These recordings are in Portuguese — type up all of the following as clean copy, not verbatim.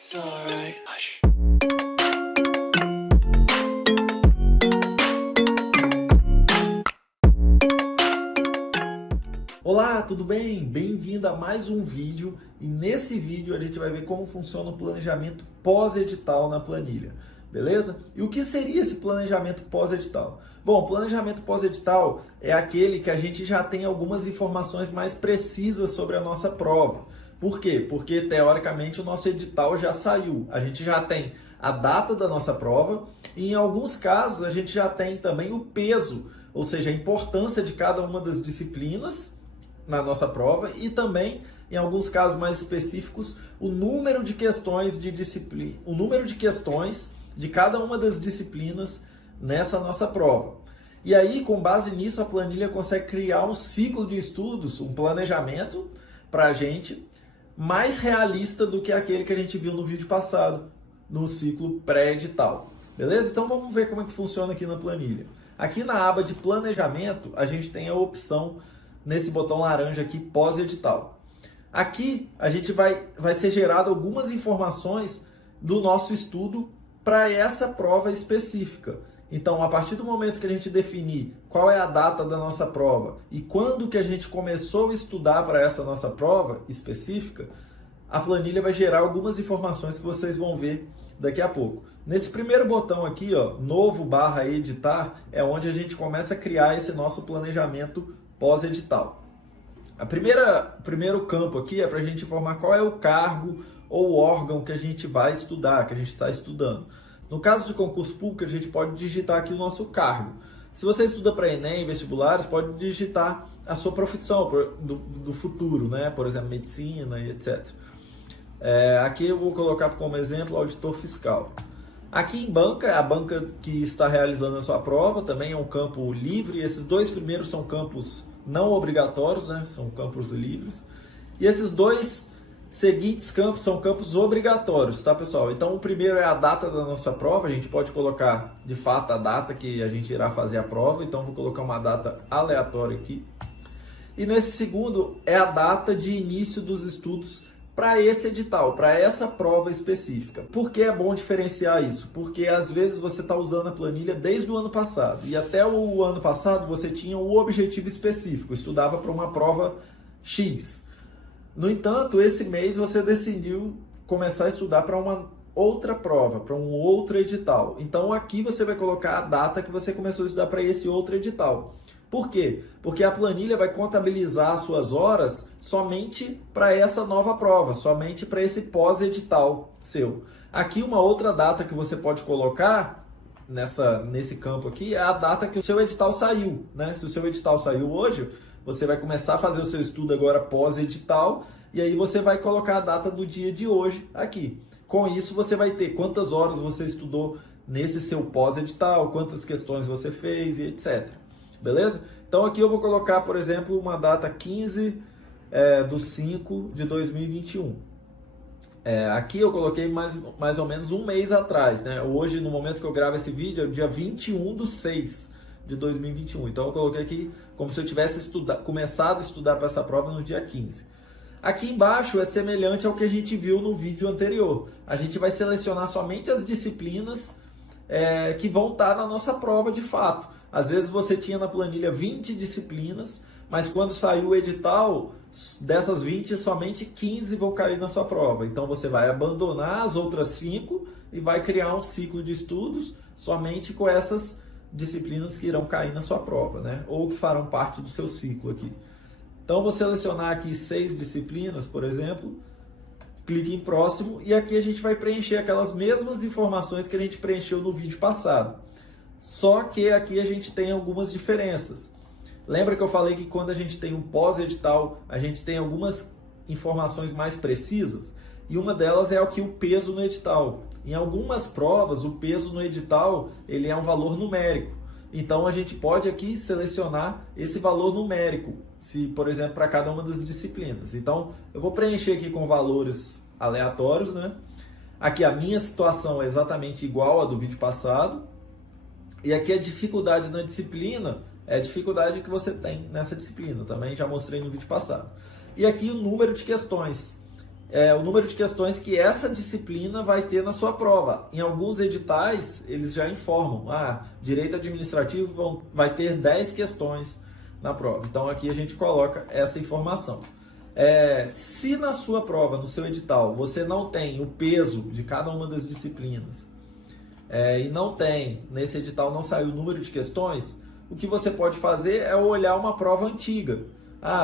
It's alright. Hush. Olá, tudo bem? Bem-vindo a mais um vídeo e nesse vídeo a gente vai ver como funciona o planejamento pós-edital na planilha, beleza? E o que seria esse planejamento pós-edital? Bom, planejamento pós-edital é aquele que a gente já tem algumas informações mais precisas sobre a nossa prova. Por quê? Porque teoricamente o nosso edital já saiu, a gente já tem a data da nossa prova e em alguns casos a gente já tem também o peso, ou seja, a importância de cada uma das disciplinas na nossa prova e também, em alguns casos mais específicos, o número de questões de disciplina, o número de questões de cada uma das disciplinas nessa nossa prova. E aí, com base nisso, a planilha consegue criar um ciclo de estudos, um planejamento para a gente mais realista do que aquele que a gente viu no vídeo passado, no ciclo pré-edital. Beleza? Então vamos ver como é que funciona aqui na planilha. Aqui na aba de planejamento, a gente tem a opção nesse botão laranja aqui, pós-edital. Aqui a gente vai ser gerado algumas informações do nosso estudo para essa prova específica. Então, a partir do momento que a gente definir qual é a data da nossa prova e quando que a gente começou a estudar para essa nossa prova específica, a planilha vai gerar algumas informações que vocês vão ver daqui a pouco. Nesse primeiro botão aqui, ó, novo/editar, é onde a gente começa a criar esse nosso planejamento pós-edital. O primeiro campo aqui é para a gente informar qual é o cargo ou órgão que a gente vai estudar, que a gente está estudando. No caso de concurso público, a gente pode digitar aqui o nosso cargo. Se você estuda para Enem, vestibulares, pode digitar a sua profissão do futuro, né? Por exemplo, medicina e etc. Aqui eu vou colocar como exemplo auditor fiscal. Aqui em banca, é a banca que está realizando a sua prova, também é um campo livre. Esses dois primeiros são campos não obrigatórios, né? São campos livres. E esses dois seguintes campos são campos obrigatórios, tá, pessoal? Então, o primeiro é a data da nossa prova. A gente pode colocar, de fato, a data que a gente irá fazer a prova. Então, vou colocar uma data aleatória aqui. E nesse segundo é a data de início dos estudos para esse edital, para essa prova específica. Por que é bom diferenciar isso? Porque às vezes você está usando a planilha desde o ano passado e até o ano passado você tinha um objetivo específico, estudava para uma prova X. No entanto, esse mês você decidiu começar a estudar para uma outra prova, para um outro edital. Então aqui você vai colocar a data que você começou a estudar para esse outro edital. Por quê? Porque a planilha vai contabilizar as suas horas somente para essa nova prova, somente para esse pós-edital seu. Aqui uma outra data que você pode colocar nesse campo aqui é a data que o seu edital saiu, né? Se o seu edital saiu hoje, você vai começar a fazer o seu estudo agora pós-edital e aí você vai colocar a data do dia de hoje aqui. Com isso você vai ter quantas horas você estudou nesse seu pós-edital, quantas questões você fez e etc. Beleza? Então aqui eu vou colocar, por exemplo, uma data 15/5/2021. Aqui eu coloquei mais ou menos um mês atrás, né? Hoje, no momento que eu gravo esse vídeo, é o dia 21/6/2021. Então eu coloquei aqui como se eu tivesse começado a estudar para essa prova no dia 15. Aqui embaixo é semelhante ao que a gente viu no vídeo anterior. A gente vai selecionar somente as disciplinas que vão estar na nossa prova de fato. Às vezes você tinha na planilha 20 disciplinas, mas quando saiu o edital, dessas 20, somente 15 vão cair na sua prova. Então você vai abandonar as outras 5 e vai criar um ciclo de estudos somente com essas disciplinas que irão cair na sua prova, né? Ou que farão parte do seu ciclo aqui. Então vou selecionar aqui 6 disciplinas, por exemplo, clique em próximo e aqui a gente vai preencher aquelas mesmas informações que a gente preencheu no vídeo passado. Só que aqui a gente tem algumas diferenças. Lembra que eu falei que quando a gente tem um pós-edital, a gente tem algumas informações mais precisas? E uma delas é aqui o peso no edital. Em algumas provas, o peso no edital ele é um valor numérico. Então a gente pode aqui selecionar esse valor numérico, se, por exemplo, para cada uma das disciplinas. Então eu vou preencher aqui com valores aleatórios, né? Aqui a minha situação é exatamente igual à do vídeo passado. E aqui a dificuldade na disciplina é a dificuldade que você tem nessa disciplina. Também já mostrei no vídeo passado. E aqui o número de questões. o número de questões que essa disciplina vai ter na sua prova. Em alguns editais, eles já informam, direito administrativo vai ter 10 questões na prova. Então aqui a gente coloca essa informação. Se na sua prova, no seu edital, você não tem o peso de cada uma das disciplinas, e não tem, nesse edital não saiu o número de questões, o que você pode fazer é olhar uma prova antiga.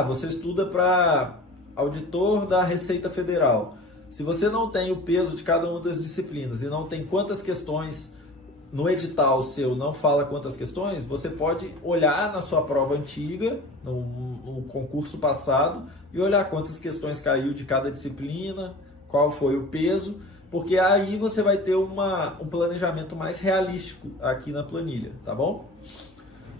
Você estuda para auditor da Receita Federal. Se você não tem o peso de cada uma das disciplinas e não tem quantas questões no edital seu, não fala quantas questões, você pode olhar na sua prova antiga, no concurso passado, e olhar quantas questões caiu de cada disciplina, qual foi o peso, porque aí você vai ter um planejamento mais realístico aqui na planilha, tá bom?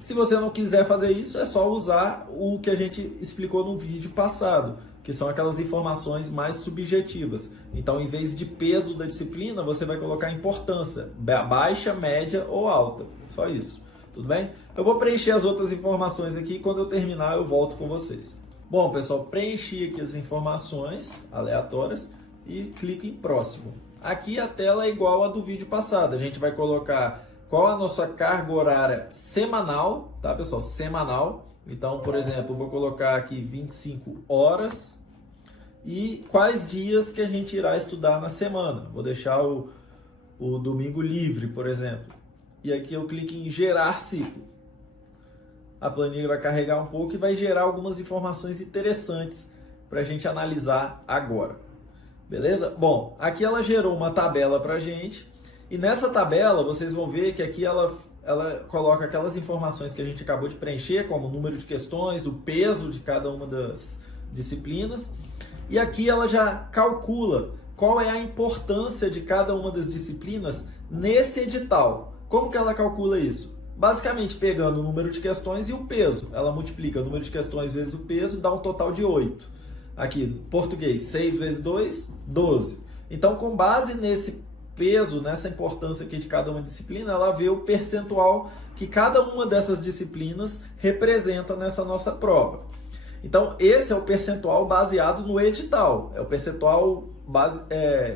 Se você não quiser fazer isso, é só usar o que a gente explicou no vídeo passado, que são aquelas informações mais subjetivas. Então, em vez de peso da disciplina, você vai colocar importância, baixa, média ou alta. Só isso, tudo bem? Eu vou preencher as outras informações aqui e quando eu terminar eu volto com vocês. Bom, pessoal, preenchi aqui as informações aleatórias e clico em próximo. Aqui a tela é igual a do vídeo passado. A gente vai colocar qual a nossa carga horária semanal, tá, pessoal? Semanal. Então, por exemplo, eu vou colocar aqui 25 horas e quais dias que a gente irá estudar na semana. Vou deixar o domingo livre, por exemplo. E aqui eu clico em gerar ciclo. A planilha vai carregar um pouco e vai gerar algumas informações interessantes para a gente analisar agora. Beleza? Bom, aqui ela gerou uma tabela para a gente. E nessa tabela vocês vão ver que aqui ela coloca aquelas informações que a gente acabou de preencher, como o número de questões, o peso de cada uma das disciplinas. E aqui ela já calcula qual é a importância de cada uma das disciplinas nesse edital. Como que ela calcula isso? Basicamente pegando o número de questões e o peso. Ela multiplica o número de questões vezes o peso e dá um total de 8. Aqui, português, 6 vezes 2, 12. Então, com base nesse peso, nessa importância aqui de cada uma disciplina, ela vê o percentual que cada uma dessas disciplinas representa nessa nossa prova. Então, esse é o percentual baseado no edital. É o percentual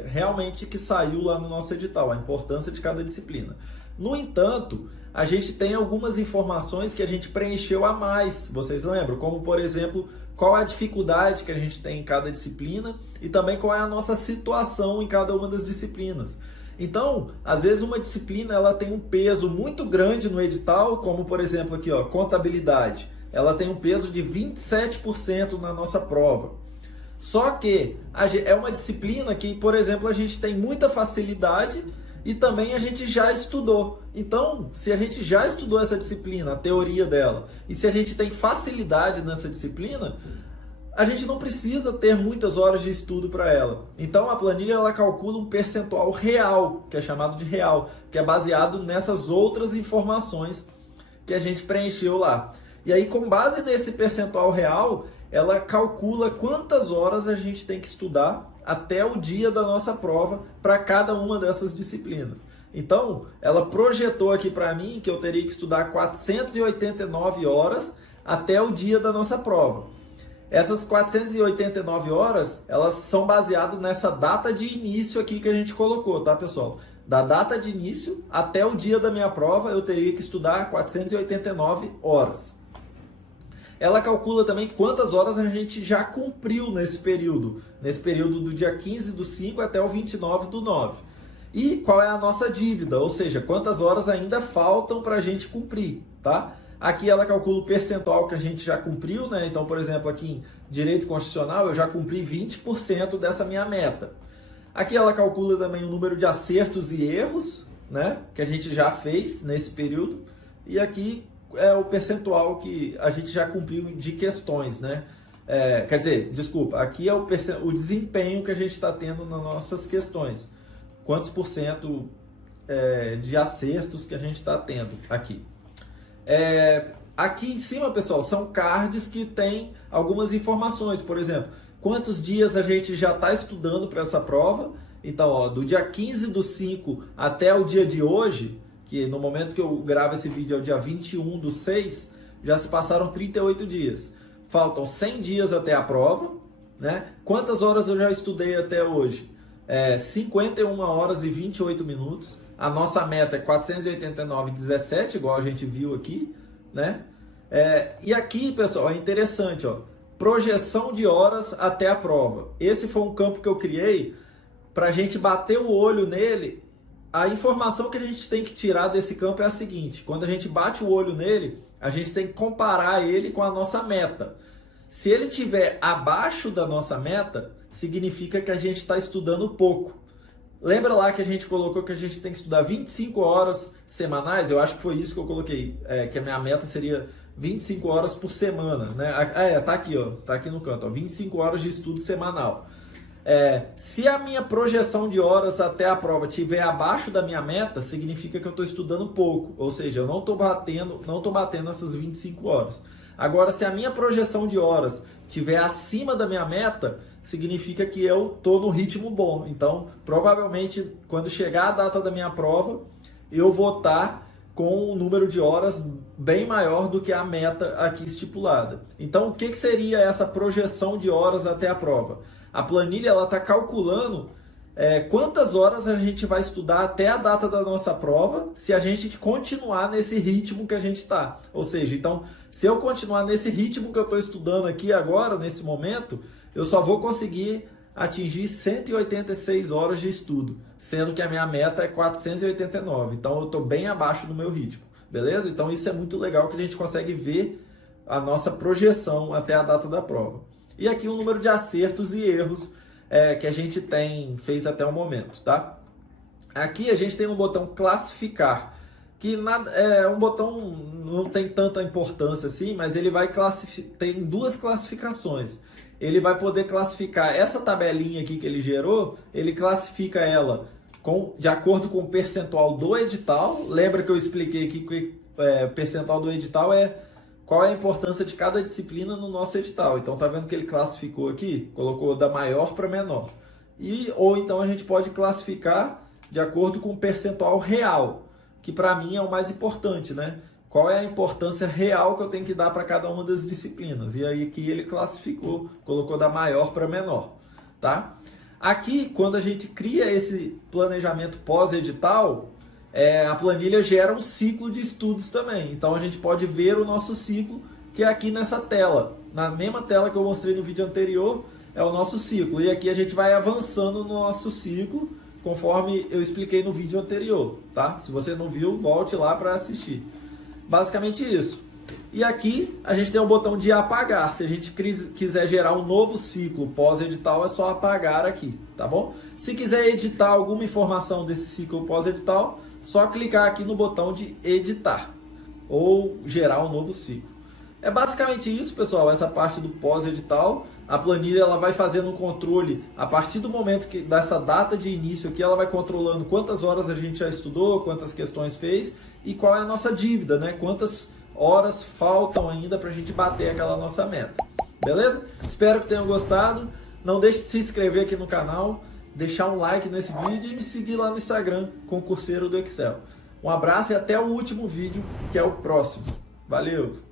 realmente que saiu lá no nosso edital, a importância de cada disciplina. No entanto, a gente tem algumas informações que a gente preencheu a mais, vocês lembram? Como, por exemplo, qual a dificuldade que a gente tem em cada disciplina e também qual é a nossa situação em cada uma das disciplinas. Então, às vezes uma disciplina ela tem um peso muito grande no edital, como por exemplo aqui, ó, contabilidade. Ela tem um peso de 27% na nossa prova. Só que é uma disciplina que, por exemplo, a gente tem muita facilidade e também a gente já estudou. Então, se a gente já estudou essa disciplina, a teoria dela, e se a gente tem facilidade nessa disciplina, a gente não precisa ter muitas horas de estudo para ela. Então, a planilha ela calcula um percentual real, que é chamado de real, que é baseado nessas outras informações que a gente preencheu lá. E aí, com base nesse percentual real, ela calcula quantas horas a gente tem que estudar até o dia da nossa prova para cada uma dessas disciplinas. Então, ela projetou aqui para mim que eu teria que estudar 489 horas até o dia da nossa prova. Essas 489 horas, elas são baseadas nessa data de início aqui que a gente colocou, tá, pessoal? Da data de início até o dia da minha prova, eu teria que estudar 489 horas. Ela calcula também quantas horas a gente já cumpriu nesse período do dia 15 do 5 até o 29 do 9. E qual é a nossa dívida, ou seja, quantas horas ainda faltam para a gente cumprir, tá? Aqui ela calcula o percentual que a gente já cumpriu, né? Então, por exemplo, aqui em Direito Constitucional eu já cumpri 20% dessa minha meta. Aqui ela calcula também o número de acertos e erros, né? Que a gente já fez nesse período. E aqui é o percentual que a gente já cumpriu de questões, né? Quer dizer, desculpa, aqui é o desempenho que a gente está tendo nas nossas questões. Quantos por cento de acertos que a gente está tendo aqui. Aqui em cima, pessoal, são cards que tem algumas informações. Por exemplo, quantos dias a gente já está estudando para essa prova. Então, ó, do dia 15 do 5 até o dia de hoje, que no momento que eu gravo esse vídeo é o dia 21 do 6, já se passaram 38 dias. Faltam 100 dias até a prova, né? Quantas horas eu já estudei até hoje? 51 horas e 28 minutos. A nossa meta é 489,17, igual a gente viu aqui, né? E aqui, pessoal, é interessante, ó, projeção de horas até a prova. Esse foi um campo que eu criei para a gente bater o olho nele. A informação que a gente tem que tirar desse campo é a seguinte: quando a gente bate o olho nele, a gente tem que comparar ele com a nossa meta. Se ele estiver abaixo da nossa meta, significa que a gente está estudando pouco. Lembra lá que a gente colocou que a gente tem que estudar 25 horas semanais? Eu acho que foi isso que eu coloquei, que a minha meta seria 25 horas por semana, né? Tá aqui, ó, tá aqui no canto, ó, 25 horas de estudo semanal. Se a minha projeção de horas até a prova estiver abaixo da minha meta, significa que eu estou estudando pouco, ou seja, eu não estou batendo essas 25 horas. Agora, se a minha projeção de horas estiver acima da minha meta, significa que eu estou no ritmo bom. Então, provavelmente, quando chegar a data da minha prova, eu vou estar com um número de horas bem maior do que a meta aqui estipulada. Então, o que seria essa projeção de horas até a prova? A planilha está calculando quantas horas a gente vai estudar até a data da nossa prova, se a gente continuar nesse ritmo que a gente está. Ou seja, então, se eu continuar nesse ritmo que eu estou estudando aqui agora, nesse momento, eu só vou conseguir atingir 186 horas de estudo, sendo que a minha meta é 489. Então, eu estou bem abaixo do meu ritmo, beleza? Então, isso é muito legal que a gente consegue ver a nossa projeção até a data da prova. E aqui o número de acertos e erros que a gente fez até o momento, tá? Aqui a gente tem um botão classificar, que é um botão, não tem tanta importância assim, mas ele vai tem duas classificações. Ele vai poder classificar essa tabelinha aqui que ele gerou, ele classifica ela de acordo com o percentual do edital. Lembra que eu expliquei aqui que o percentual do edital qual é a importância de cada disciplina no nosso edital. Então, tá vendo que ele classificou aqui? Colocou da maior para menor. Ou então a gente pode classificar de acordo com o percentual real, que para mim é o mais importante, né? Qual é a importância real que eu tenho que dar para cada uma das disciplinas? E aí aqui ele classificou, colocou da maior para menor, tá? Aqui, quando a gente cria esse planejamento pós-edital, a planilha gera um ciclo de estudos também. Então a gente pode ver o nosso ciclo, que é aqui nessa tela. Na mesma tela que eu mostrei no vídeo anterior, é o nosso ciclo. E aqui a gente vai avançando no nosso ciclo, conforme eu expliquei no vídeo anterior, tá? Se você não viu, volte lá para assistir. Basicamente isso. E aqui a gente tem o botão de apagar. Se a gente quiser gerar um novo ciclo pós-edital, é só apagar aqui, tá bom? Se quiser editar alguma informação desse ciclo pós-edital, só clicar aqui no botão de editar ou gerar um novo ciclo. É basicamente isso, pessoal, essa parte do pós-edital. A planilha ela vai fazendo um controle a partir do momento dessa data de início aqui, ela vai controlando quantas horas a gente já estudou, quantas questões fez e qual é a nossa dívida, né? Quantas horas faltam ainda para a gente bater aquela nossa meta. Beleza? Espero que tenham gostado. Não deixe de se inscrever aqui no canal, deixar um like nesse vídeo e me seguir lá no Instagram, Concurseiro do Excel. Um abraço e até o último vídeo, que é o próximo. Valeu!